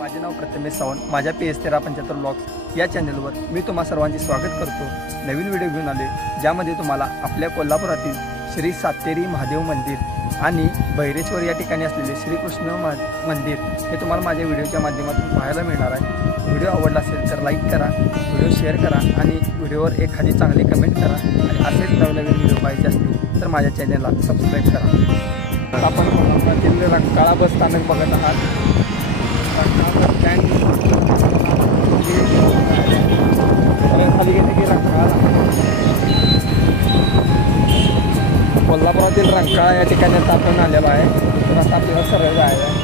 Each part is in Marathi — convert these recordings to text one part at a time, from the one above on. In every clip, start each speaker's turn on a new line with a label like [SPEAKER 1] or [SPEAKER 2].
[SPEAKER 1] माझे नाव प्रथमेश सावंत माझ्या पी एस तेरा पंच्याहत्तर ब्लॉग्स या चॅनलवर मी तुम्हा सर्वांचे स्वागत करतो. नवीन व्हिडिओ घेऊन आले ज्यामध्ये तुम्हाला आपल्या कोल्हापुरातील श्री सातेरी महादेव मंदिर आणि भैरेश्वर या ठिकाणी असलेले श्रीकृष्ण महा मंदिर हे तुम्हाला माझ्या व्हिडिओच्या माध्यमातून पाहायला मिळणार आहे. व्हिडिओ आवडला असेल तर लाईक करा व्हिडिओ शेअर करा आणि व्हिडिओवर एखादी चांगली कमेंट करा. आणि असेच नवनवीन व्हिडिओ पाहिजे असतील तर माझ्या चॅनलला सबस्क्राईब करा. आता आपण कोल्हापुरातील रंकाळा बस स्थानक बघत आहात. कोल्हापुरातील रंकाळा या ठिकाणी आता आपण आलेलो आहे. तर आता आपल्याला सरळ जायचं आहे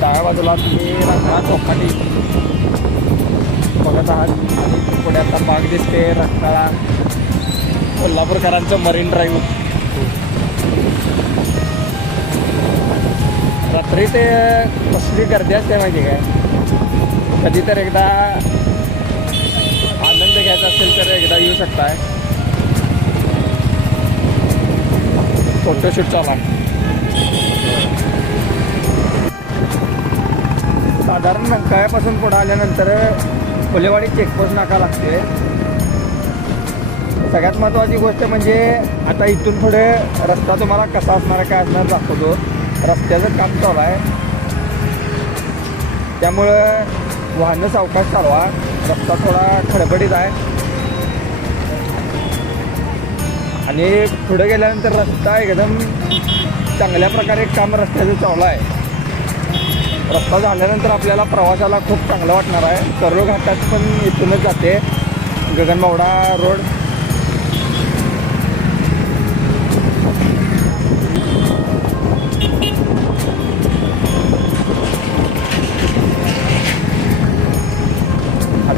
[SPEAKER 1] डाव्या बाजूला तुम्ही रंकाळा चौपाटी बघत आहात. आणि पुढे आता बाग दिसते रंकाळा. कोल्हापूरकरांचं मरीन ड्राईव्ह रात्री ते कसली गर्दी असते माहिती काय कधी तर एकदा आनंद घ्यायचा असेल तर एकदा येऊ शकताय. फोटोशूट चालू आहे साधारण रंकाळ्यापासून पुढं आल्यानंतर फुलेवाडी चेकपोस्ट नाका लागते. सगळ्यात महत्त्वाची गोष्ट म्हणजे आता इथून पुढे रस्ता तुम्हाला कसा असणार काय असणार दाखवतो. रस्त्याचं काम चालू आहे. त्यामुळं वाहनं सावकाश चालवा. रस्ता थोडा खडबडीत आहे. आणि पुढे गेल्यानंतर रस्ता एकदम चांगल्या प्रकारे काम रस्त्याचं चालू आहे. रस्ता झाल्यानंतर आपल्याला प्रवासाला खूप चांगलं वाटणार आहे. करोळ घाटात पण इथूनच जाते. गगनबावडा रोड.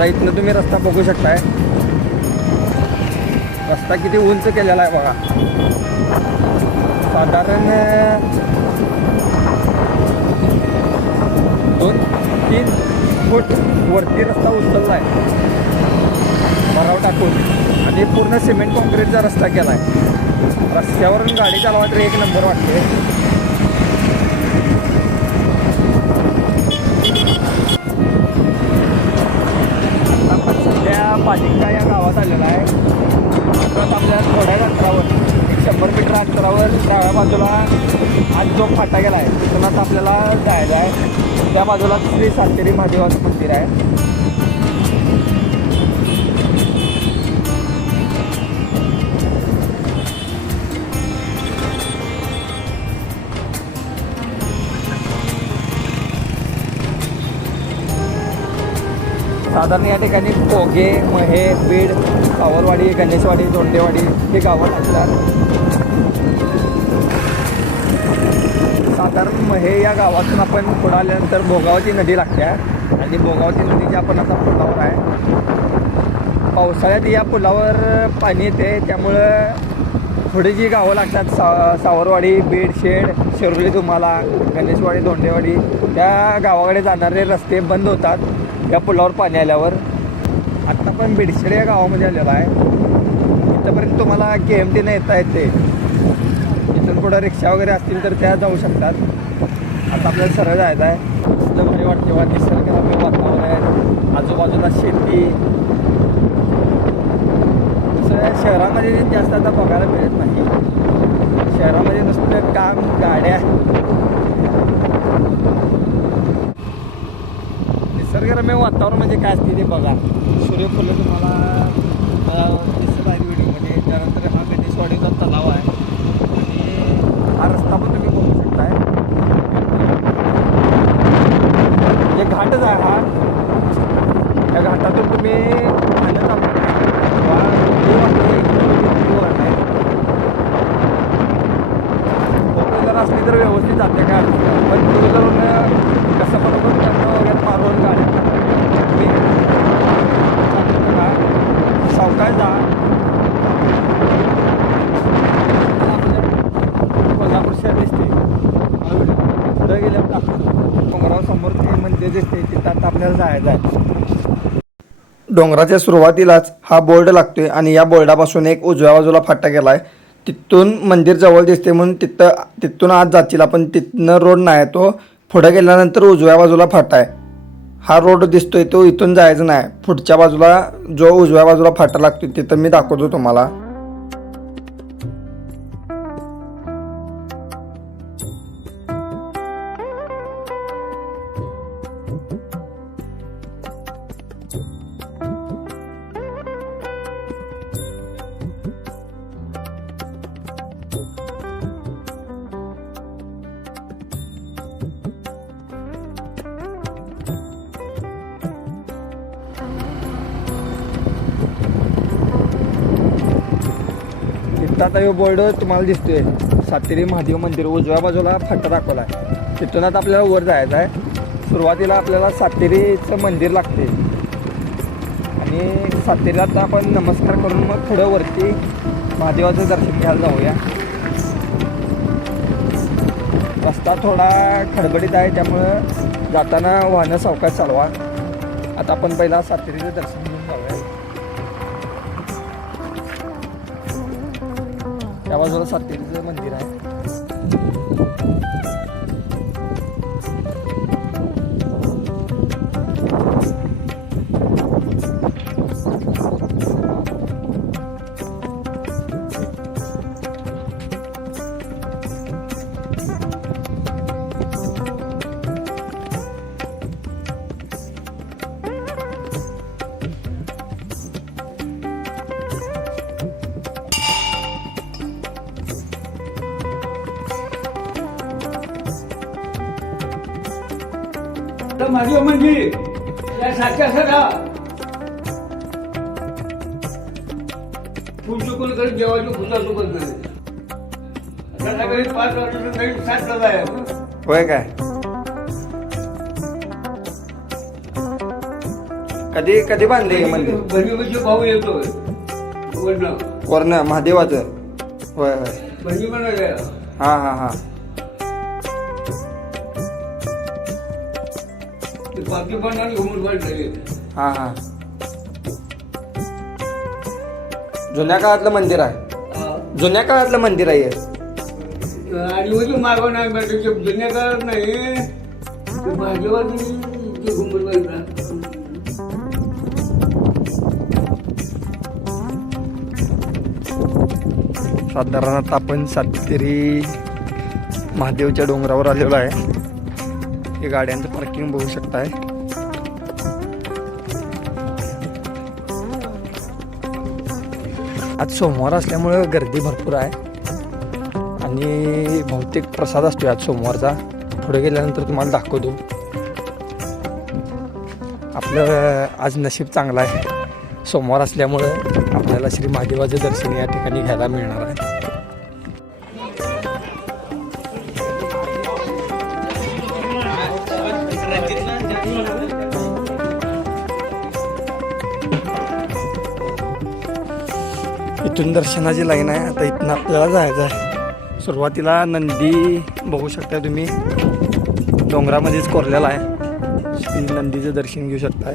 [SPEAKER 1] आता इथनं तुम्ही रस्ता बघू शकताय. रस्ता किती उंच केलेला आहे बघा. साधारण दोन तीन फूट वरती रस्ता उचलला आहे. भराव टाकून. आणि पूर्ण सिमेंट कॉन्क्रीटचा रस्ता केला आहे. रस्त्यावरून गाडी चालवा तरी एक नंबर वाटते. पालिका या गावात आलेला आहे. परत आपल्या थोड्या अंतरावर एक शंभर मीटर अंतरावर डाव्या बाजूला आज जो फाटा गेला आहे तिथून आता आपल्याला जायला आहे. त्या बाजूला श्री सातेरी महादेवाचं मंदिर आहे. साधारण या ठिकाणी पोगे महे बीड सावरवाडी गणेशवाडी दोंडेवाडी हे गावं लागतात साधारण महे या गावातून आपण पुढं आल्यानंतर भोगावती नदी लागते. आणि भोगावती नदीच्या आपण आता पुलावर आहे. पावसाळ्यात या पुलावर पाणी येते. त्यामुळं थोडी जी गावं लागतात सा सावरवाडी बीडशेड शिरोली तुम्हाला गणेशवाडी धोंडेवाडी त्या गावाकडे जाणारे रस्ते बंद होतात. या पुलावर पाणी आल्यावर आत्ता पण बिडशेड या गावामध्ये आलेला आहे. इथंपर्यंत तुम्हाला के एम टीने येता येते. इथून पुढं रिक्षा वगैरे असतील तर त्या जाऊ शकतात. आता आपल्याला सरळ जायचं आहे. मस्त भारी वाटते वा निसर्गरम्य वातावरण आहे. आजूबाजूला शेती. दुसऱ्या शहरामध्ये जास्त आता बघायला मिळत नाही. शहरामध्ये नुसतं काम गाड्या. निसर्गरम्य वातावरण म्हणजे काय असते ते बघा. सूर्यफुलं तुम्हाला दिसत आहेत व्हिडिओमध्ये त्यानंतर हा गणेशवाडीचा तलाव आहे आणि हा रस्ता पण तुम्ही बघू शकताय म्हणजे घाटच आहे हा या घाटातून तुम्ही खाणं चालू किंवा हे वाटतं एक किलोमीटर वर आहे फोर व्हीलर असली तर व्यवस्थित जाते काय अडचण नाही. पण टू व्हीलरवरून कसं पण आपण त्यांना वगैरे मारून गाड्या तुम्ही चालू नका. सावकाश जा आपल्या कोल्हापूर शहर दिसते मला व्हिडिओ पुढे गेल्यावर दाखवतो डोंगरावर समोर ते मंदिर दिसते तिथं आता आपल्याला जायचं आहे डोंगराच्या सुरुवातीलाच हा बोर्ड लागतोय आणि या बोर्डापासून एक उजव्या बाजूला फाटा गेला आहे तिथून मंदिर जवळ दिसते म्हणून तिथं तिथून आत जातील आपण तिथनं रोड नाही तो पुढं गेल्यानंतर उजव्या बाजूला फाटा आहे. हा रोड दिसतोय तो इथून जायचं नाही. पुढच्या बाजूला जो उजव्या बाजूला फाटा लागतो तिथं मी दाखवतो तुम्हाला. तिथं आता हे बोर्ड तुम्हाला दिसतोय. सातेरी महादेव मंदिर उजव्या बाजूला फाटा दाखवला आहे तिथून आता आपल्याला वर जायचं आहे. सुरुवातीला आपल्याला सातेरीचं मंदिर लागते आणि सातेरीला आता आपण नमस्कार करून मग थोडं वरती महादेवाचं दर्शन घ्यायला जाऊया. रस्ता थोडा खडबडीत आहे त्यामुळं जाताना वाहनं सावकाश चालवा. आता आपण पहिला सातेरीचं दर्शन त्या बाजूला सातेरीचं मंदिर आहे.
[SPEAKER 2] माझी म्हणजे या सारख्या सगळा फुल चुकून करी जेवायची फुला चुकून करी संध्याकाळी पाच वाजता काही सात वाजता आहे.
[SPEAKER 1] होय काय? कधी कधी बांधले हे मंदिर?
[SPEAKER 2] बहिणीमध्ये भाऊ येतो. वडणं
[SPEAKER 1] वर्ण महादेवाचं. होय होय. हां हां हां.
[SPEAKER 2] पाकी पण आणि
[SPEAKER 1] हां हां. जुन्या काळातलं मंदिर आहे. जुन्या काळातलं मंदिर आहे हे.
[SPEAKER 2] आणि होती मागं नाही बरं त्याच्या जुन्या काळात नाही. ते पडला
[SPEAKER 1] साधारणतः आपण सातेरी महादेवच्या डोंगरावर आलेलो आहे. हे गाड्यांचं पार्किंग बघू शकताय. आज सोमवार असल्यामुळं गर्दी भरपूर आहे. आणि बहुतेक प्रसाद असतो आज सोमवारचा. पुढे गेल्यानंतर तुम्हाला दाखवतो. आपलं आज नशीब चांगलं आहे. सोमवार असल्यामुळं आपल्याला श्री महादेवाचं दर्शन या ठिकाणी घ्यायला मिळणार आहे. इथून दर्शनाची लाईन आहे. आता इथून आपल्याला जायचं आहे. सुरुवातीला नंदी बघू शकता तुम्ही. डोंगरामध्येच कोरलेला आहे. नंदीचं दर्शन घेऊ शकताय.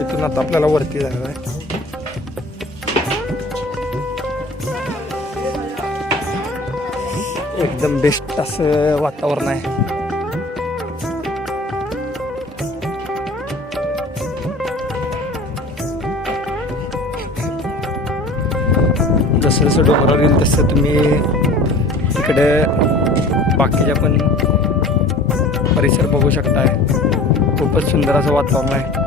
[SPEAKER 1] इथून आता आपल्याला वरती जायचं आहे. एकदम बेस्ट असं वातावरण आहे. जसं जसं डोंगरावर येईल तसं तुम्ही इकडे बाकीच्या पण परिसर बघू शकताय. खूपच सुंदर असं वातावरण आहे.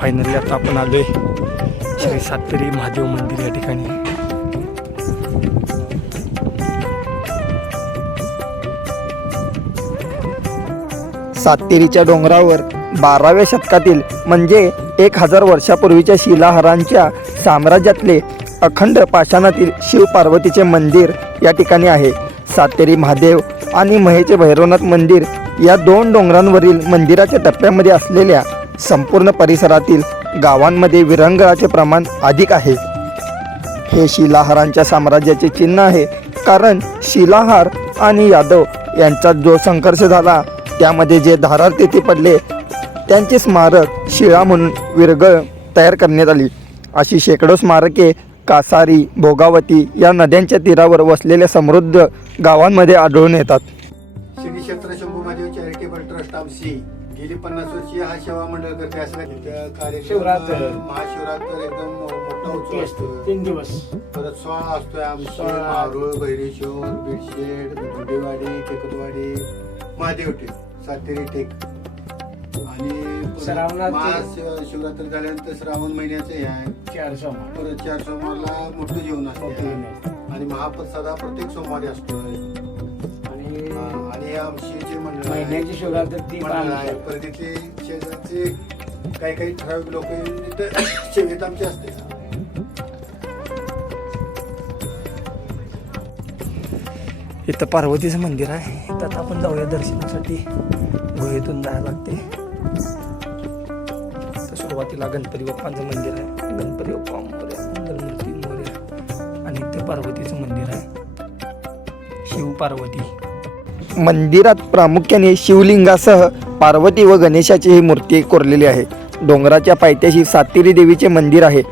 [SPEAKER 1] फायनली आता आपण आलोय श्री सातेरी महादेव मंदिर या ठिकाणी. सातेरीच्या डोंगरावर बाराव्या शतकातील म्हणजे एक हजार वर्षापूर्वीच्या शिलाहारांच्या साम्राज्यातले अखंड पाषाणातील शिव पार्वतीचे मंदिर या ठिकाणी आहे. सातेरी महादेव आणि महेचे भैरवनाथ मंदिर या दोन डोंगरांवरील मंदिराच्या टप्प्यामध्ये असलेल्या संपूर्ण परिसरातील गावांमध्ये विरंगळाचे प्रमाण अधिक आहे. हे शिलाहारांच्या साम्राज्याचे चिन्ह आहे कारण शिलाहार आणि यादव यांचा जो संघर्ष झाला त्यामध्ये जे धारार तेथे पडले त्यांचे स्मारक शिळा म्हणून विरगळ तयार करण्यात आली. अशी शेकडो स्मारके कासारी भोगावती या नद्यांच्या तीरावर वसलेल्या समृद्ध गावांमध्ये आढळून येतात.
[SPEAKER 3] श्री क्षेत्र शंभू महादेव चॅरिटेबल ट्रस्ट आमसी गेली पन्नास वर्षीय हा सेवा मंडळ करते असं. महाशिवरात्र एकदम मोठा उत्सव असतो.
[SPEAKER 2] तीन दिवस.
[SPEAKER 3] परत सोहळा असतोय आमची. Marul Bidshed Dhundewadi Mahadev take Sateri take. आणि
[SPEAKER 2] श्रावणात-
[SPEAKER 3] महाशिव- शिवरात्र झाल्यानंतर श्रावण महिन्याचं हे आहे.
[SPEAKER 2] चार सोमवार.
[SPEAKER 3] परत चार सोमवारला मोठं जेवण असते.
[SPEAKER 2] असतं.
[SPEAKER 3] आणि महाप्रसाद हा प्रत्येक सोमवारी असतोय.
[SPEAKER 2] आणि
[SPEAKER 3] हा, आणि हे आमची जे मंडळ आहे,
[SPEAKER 2] महिन्याची शिवरात्र ती
[SPEAKER 3] मंडळ आहे शेजारचे काही काही ठराविक लोक इथं सेवेत आमचे असते.
[SPEAKER 1] इथं पार्वतीचं मंदिर आहे. इथं आपण जाऊया दर्शनासाठी. गुहेतून जायला लागते. तर सुरुवातीला गणपती बाप्पांचं मंदिर आहे. गणपती बाप्पा मोर्या मंगलमूर्ती मोर्या. आणि ते पार्वतीचं मंदिर आहे. शिव पार्वती. मंदिरात प्रामुख्याने शिवलिंगासह पार्वती व गणेशाची ही मूर्ती कोरलेली आहे. डोंगराच्या पायथ्याशी सातेरी देवीचे मंदिर आहे.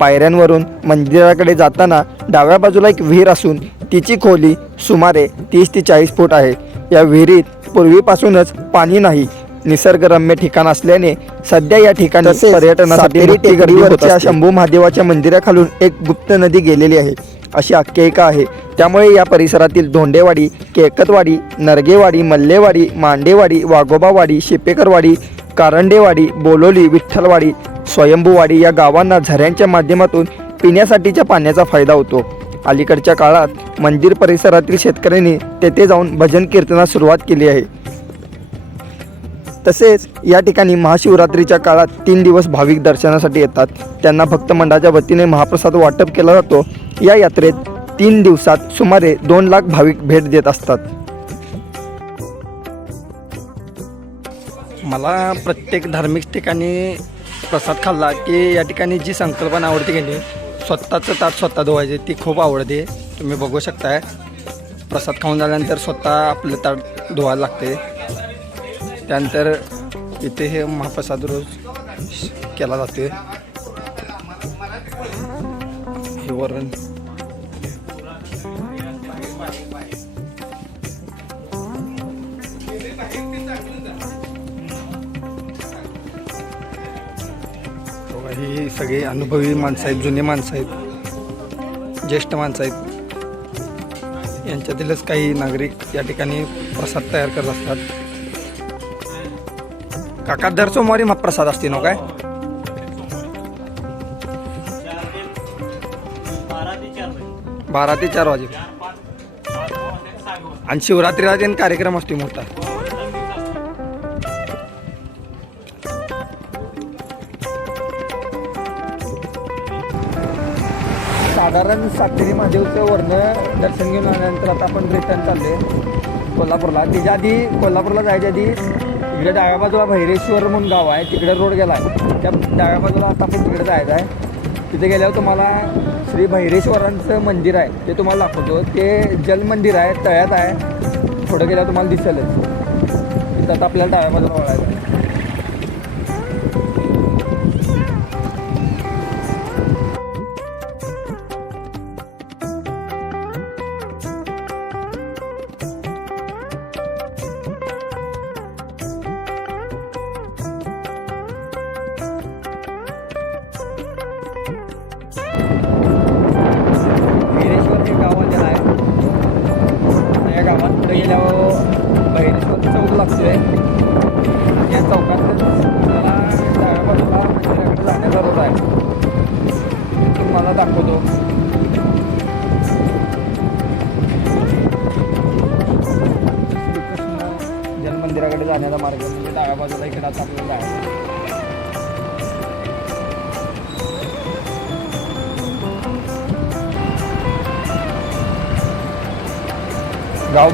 [SPEAKER 1] पायऱ्यांवरून मंदिराकडे जाताना डाव्या बाजूला एक विहीर असून तिची खोली सुमारे तीस ते चाळीस फूट आहे. या विहिरीत पूर्वीपासूनच पाणी नाही. निसर्गरम्य ठिकाण असल्याने सध्या या ठिकाणी पर्यटनासाठी शंभू महादेवाच्या मंदिराखालून एक गुप्त नदी गेलेली आहे. अशी आख्यायिका आहे. त्यामुळे या परिसरातील धोंडेवाडी केकतवाडी नरगेवाडी मल्लेवाडी मांडेवाडी वाघोबावाडी शेपेकरवाडी कारंडेवाडी बोलोली विठ्ठलवाडी स्वयंभूवाडी या गावांना झऱ्यांच्या माध्यमातून पिण्यासाठीच्या पाण्याचा फायदा होतो. अलीकडच्या काळात मंदिर परिसरातील शेतकऱ्यांनी तेथे जाऊन भजन कीर्तनास सुरुवात केली आहे. तसेच या ठिकाणी महाशिवरात्रीच्या काळात तीन दिवस भाविक दर्शनासाठी येतात. त्यांना भक्त मंडळाच्या वतीने महाप्रसाद वाटप केला जातो. या यात्रेत तीन दिवसात सुमारे दोन लाख भाविक भेट देत असतात. मला प्रत्येक धार्मिक ठिकाणी प्रसाद खाल्ला की या ठिकाणी जी संकल्पना आवडते की नाही स्वतःचं ताट स्वतः धुवायचे ती खूप आवडते. तुम्ही बघू शकताय. प्रसाद खाऊन झाल्यानंतर स्वतः आपलं ताट धुवायला लागते. त्यानंतर इथे हे महाप्रसाद रोज केला जाते हे वरण. मागे अनुभवी माणसं आहेत जुने माणसं आहेत ज्येष्ठ माणसं आहेत. यांच्यातीलच काही नागरिक या ठिकाणी प्रसाद तयार करत असतात. काका दर सोमवारी मग प्रसाद असते ना काय? बारा ते चार वाजे. आणि शिवरात्रीला ते कार्यक्रम असतो मोठा. साधारण सातेरी महादेवचं वर्ण दर्शन घेऊन आल्यानंतर आता आपण रिटर्न चालले कोल्हापूरला. त्याच्या आधी कोल्हापूरला जायच्या आधी इकडे डाव्या बाजूला भैरेश्वर म्हणून गाव आहे तिकडे रोड गेला आहे त्या डाव्या बाजूला आता आपण तिकडे जायचं आहे. तिथे गेल्यावर तुम्हाला श्री भैरेश्वरांचं मंदिर आहे ते तुम्हाला दाखवतो. ते जलमंदिर आहे तळ्यात आहे. थोडं गेल्यावर तुम्हाला दिसेलच. तिथं आता आपल्याला डाव्या बाजूला वळायचं आहे.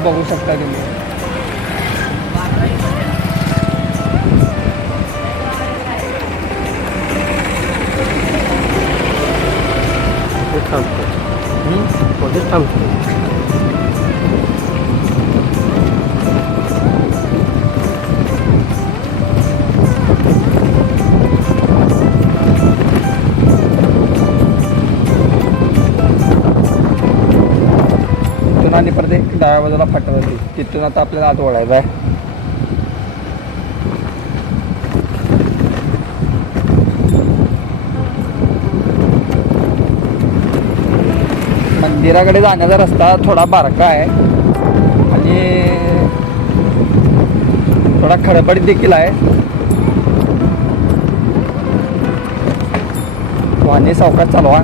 [SPEAKER 1] बघू शकता तुम्ही हे थांबतो
[SPEAKER 2] थांबतो
[SPEAKER 1] डाव्या बाजूला फाटा तिथून आता आपल्याला आत ओढायचं आहे. मंदिराकडे जाण्याचा रस्ता थोडा बारका आहे. आणि थोडा खडबडीत देखील आहे. वाहने सावकाश चालवा.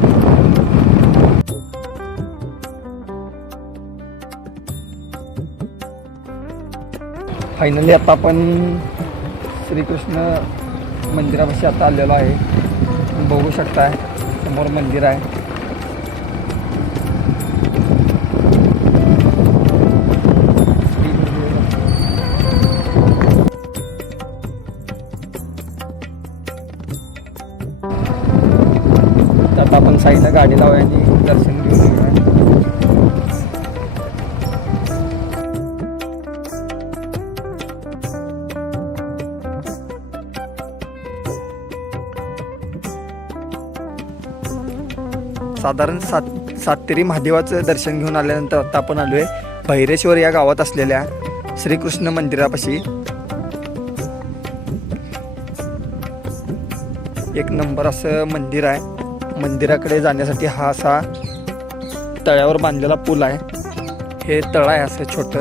[SPEAKER 1] फायनली आता आपण श्रीकृष्ण मंदिरापाशी आता आलेलो आहे. बघू शकताय समोर मंदिर आहे. आता आपण साईडला गाडी लावूया आणि दर्शन घेऊ साधारण सात सातेरी महादेवाचं दर्शन घेऊन आल्यानंतर आता आपण आलो आहे भैरेश्वर या गावात असलेल्या श्रीकृष्ण मंदिरापाशी. एक नंबर असं मंदिर आहे. मंदिराकडे जाण्यासाठी हा असा तळ्यावर बांधलेला पूल आहे. हे तळ आहे असं छोटं.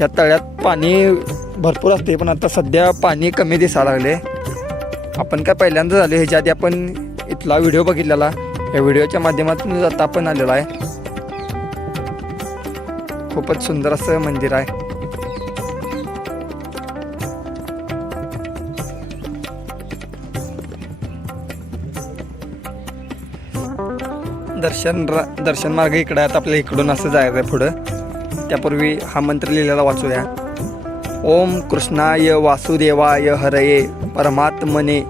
[SPEAKER 1] या तळ्यात पाणी भरपूर असते पण आता सध्या पाणी कमी दिसायला लागले आपण काय पहिल्यांदा झालो ह्याच्या आधी आपण इथला व्हिडिओ बघितलेला. या व्हिडिओच्या माध्यमातून आता आपण आलेलो आहे. खूपच सुंदर असं मंदिर आहे. दर्शन र- दर्शन मार्ग इकडे आहेत आपल्या इकडून असं जायचं आहे पुढं. त्यापूर्वी हा मंत्र लिहिलेला वाचूया. ओम कृष्णाय वासुदेवाय हरये परमात्मने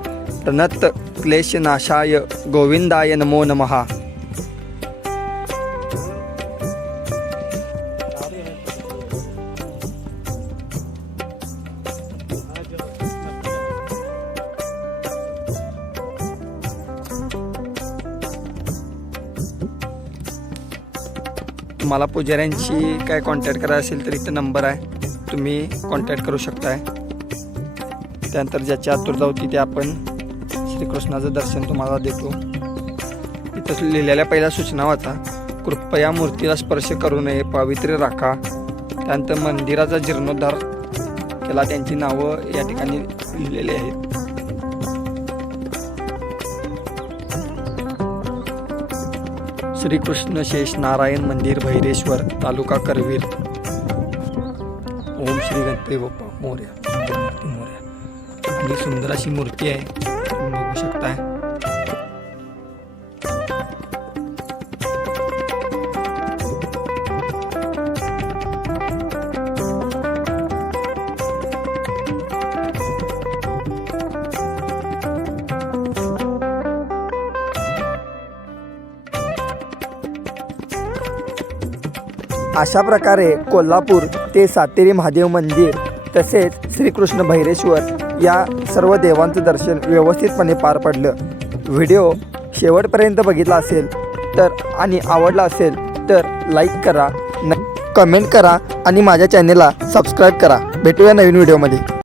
[SPEAKER 1] प्रणत क्लेशनाशाय गोविंदाय नमो नमहा तुम्हाला पुजाऱ्यांशी काय कॉन्टॅक्ट करायचा असेल तर इथं नंबर आहे. तुम्ही कॉन्टॅक्ट करू शकताय. त्यानंतर ज्याची आतुरता होती ते आपण श्रीकृष्णाचं दर्शन तुम्हाला देतो. इथं लिहिलेल्या पहिल्या सूचना होता कृपया मूर्तीला स्पर्श करू नये पावित्र्य राखा. त्यानंतर मंदिराचा जीर्णोद्धार केला. त्यांची नावं या ठिकाणी लिहिलेली आहेत. श्रीकृष्ण शेष नारायण मंदिर भैरेश्वर तालुका करवीर. श्री गणपती बाप्पा मोर्या. मोर्या. आणि सुंदर अशी मूर्ती आहे. अशा प्रकारे कोल्हापूर ते सातेरी महादेव मंदिर तसेच श्रीकृष्ण भैरेश्वर या सर्व देवांचं दर्शन व्यवस्थितपणे पार पडलं. व्हिडिओ शेवटपर्यंत बघितला असेल तर आणि आवडला असेल तर लाईक करा न कमेंट करा आणि माझ्या चॅनेलला सबस्क्राईब करा. भेटूया नवीन व्हिडिओमध्ये.